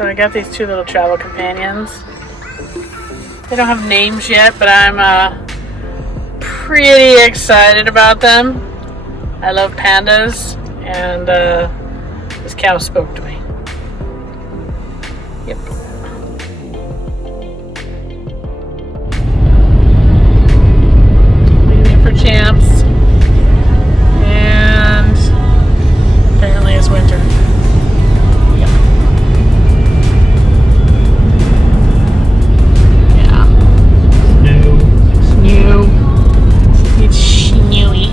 So I got these two little travel companions. They don't have names yet, but I'm pretty excited about them. I love pandas, and this cow spoke to me. Yep. Waiting for Champs, and apparently it's winter. It's snowy.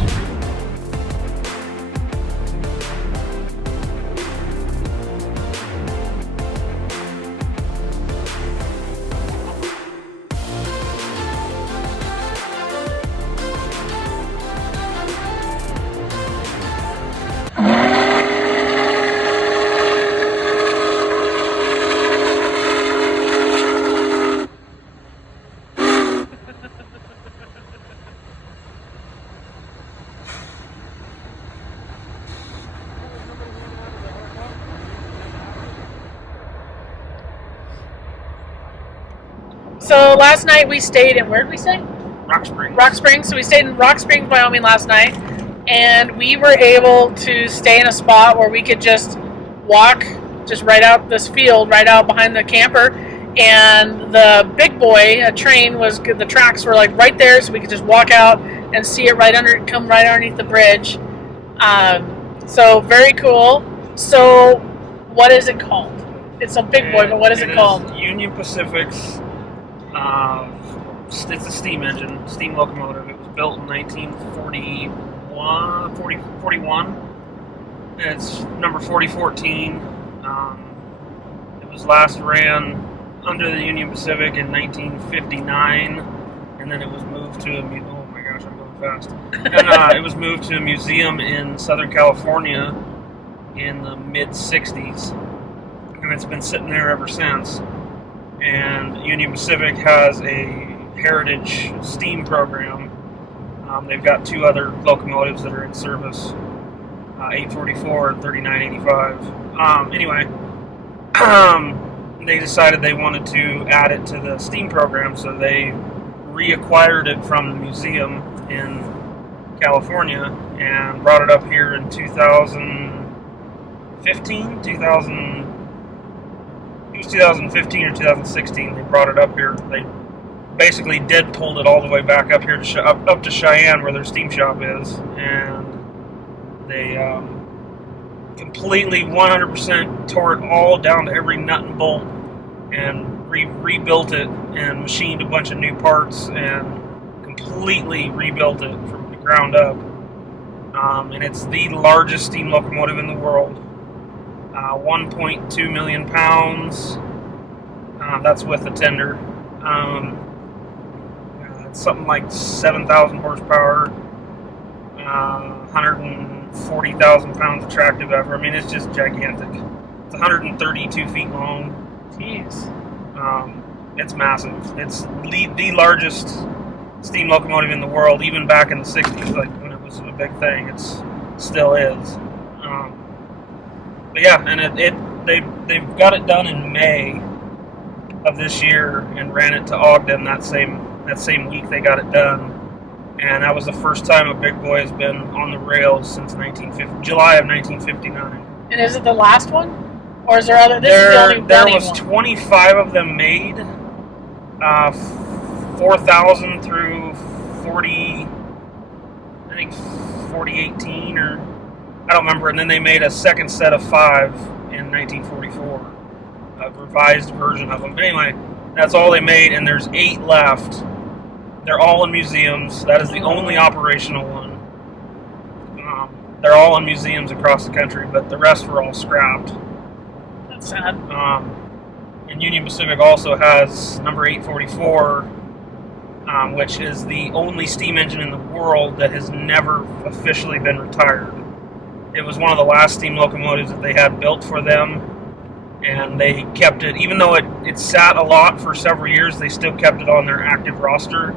So last night we stayed in, where did we stay? Rock Springs. Rock Springs. So we stayed in Rock Springs, Wyoming last night, and we were able to stay in a spot where we could just walk just right out this field, right out behind the camper. And the big boy, a train was good. The tracks were like right there, so we could just walk out and see it right under, come right underneath the bridge. So very cool. So what is it called? It's a big boy, but what is it called? Union Pacific's. It's a steam engine, steam locomotive. It was built in 1941. It's number 4014. It was last ran under the Union Pacific in 1959, and then it was moved to a oh my gosh, I'm going fast. And it was moved to a museum in Southern California in the mid 60s, and it's been sitting there ever since. And Union Pacific has a heritage steam program. They've got two other locomotives that are in service, 844 and 3985. Anyway, they decided they wanted to add it to the steam program, so they reacquired it from the museum in California and brought it up here in 2015, 2015 or 2016. They brought it up here. They basically pulled it all the way back up here to up to Cheyenne, where their steam shop is, and they completely 100% tore it all down to every nut and bolt, and rebuilt it and machined a bunch of new parts and completely rebuilt it from the ground up. And it's the largest steam locomotive in the world. 1.2 million pounds. That's with the tender. It's something like 7,000 horsepower, 140,000 pounds of tractive effort. I mean, it's just gigantic. It's 132 feet long. Jeez. It's massive. It's the largest steam locomotive in the world, even back in the 60s, like when it was a big thing. It still is. But yeah, and they've got it done in May of this year and ran it to Ogden that same week they got it done, and that was the first time a big boy has been on the rails since July of 1959. And is it the last one, or is there other? This is the only there running was one. 25 of them made, 4,000 through 40, I think 4018 or. I don't remember, and then they made a second set of 5 in 1944, a revised version of them. But anyway, that's all they made, and there's 8 left. They're all in museums. That is the only operational one. They're all in museums across the country, but the rest were all scrapped. That's sad. And Union Pacific also has number 844, which is the only steam engine in the world that has never officially been retired. It was one of the last steam locomotives that they had built for them, and they kept it, even though it sat a lot for several years, they still kept it on their active roster,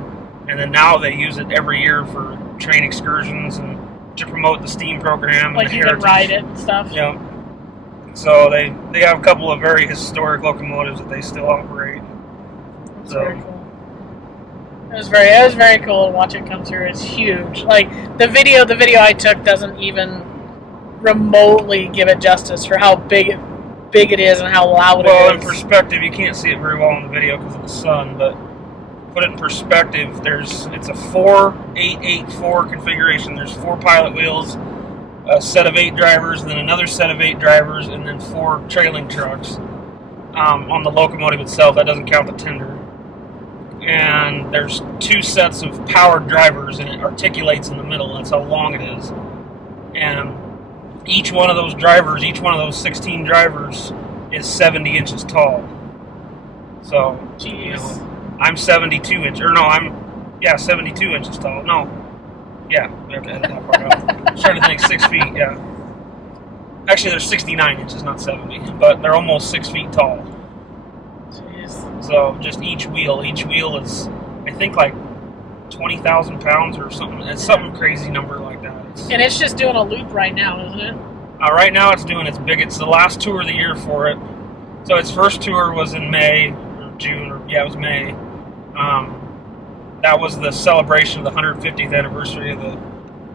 and then now they use it every year for train excursions and to promote the steam program. Like and the you can heritage. ride it and stuff. Yeah. So they have a couple of very historic locomotives that they still operate. That's very cool. It was very cool to watch it come through. It's huge. Like the video I took doesn't even remotely give it justice for how big it is and how loud it is. Well, in perspective, you can't see it very well in the video because of the sun, but put it in perspective, it's a 4-8-8-4 configuration. There's 4 pilot wheels, a set of 8 drivers, and then another set of 8 drivers, and then 4 trailing trucks on the locomotive itself. That doesn't count the tender. And there's 2 sets of powered drivers, and it articulates in the middle. That's how long it is. And each one of those drivers, each one of those 16 drivers, is 70 inches tall. So, jeez. You know, I'm 72 inches, or no, I'm 72 inches tall. No, yeah, we have to edit that part out. I'm trying to think 6 feet. Yeah, actually, they're 69 inches, not 70, but they're almost 6 feet tall. Jeez. So just each wheel is, I think, like 20,000 pounds or something. It's some crazy number like that. And it's just doing a loop right now, isn't it? Right now it's doing its big. It's the last tour of the year for it. So its first tour was in May or June, or it was May. That was the celebration of the 150th anniversary of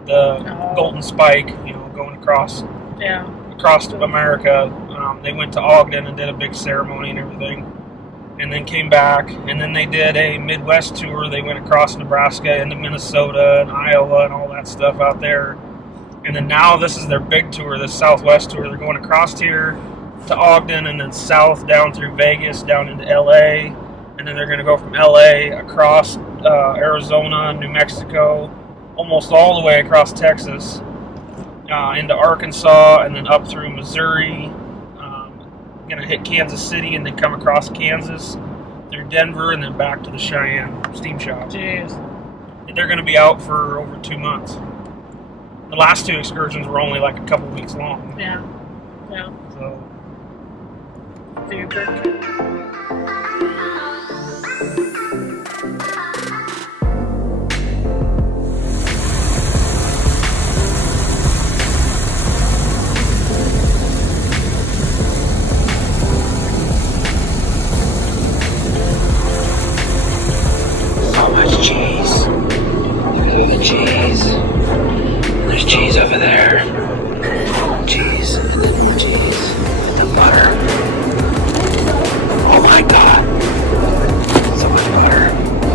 the Golden Spike. You know, going across America. They went to Ogden and did a big ceremony and everything, and then came back. And then they did a Midwest tour. They went across Nebraska into Minnesota and Iowa and all that stuff out there. And then now this is their big tour, this Southwest tour. They're going across here to Ogden and then south down through Vegas, down into LA. And then they're going to go from LA across Arizona, New Mexico, almost all the way across Texas, into Arkansas, and then up through Missouri. Going to hit Kansas City and then come across Kansas through Denver and then back to the Cheyenne Steam Shop. Jeez. And they're going to be out for over 2 months. The last 2 excursions were only like a couple weeks long. Yeah. So. Super. Cheese. Look at all the cheese. There's cheese over there.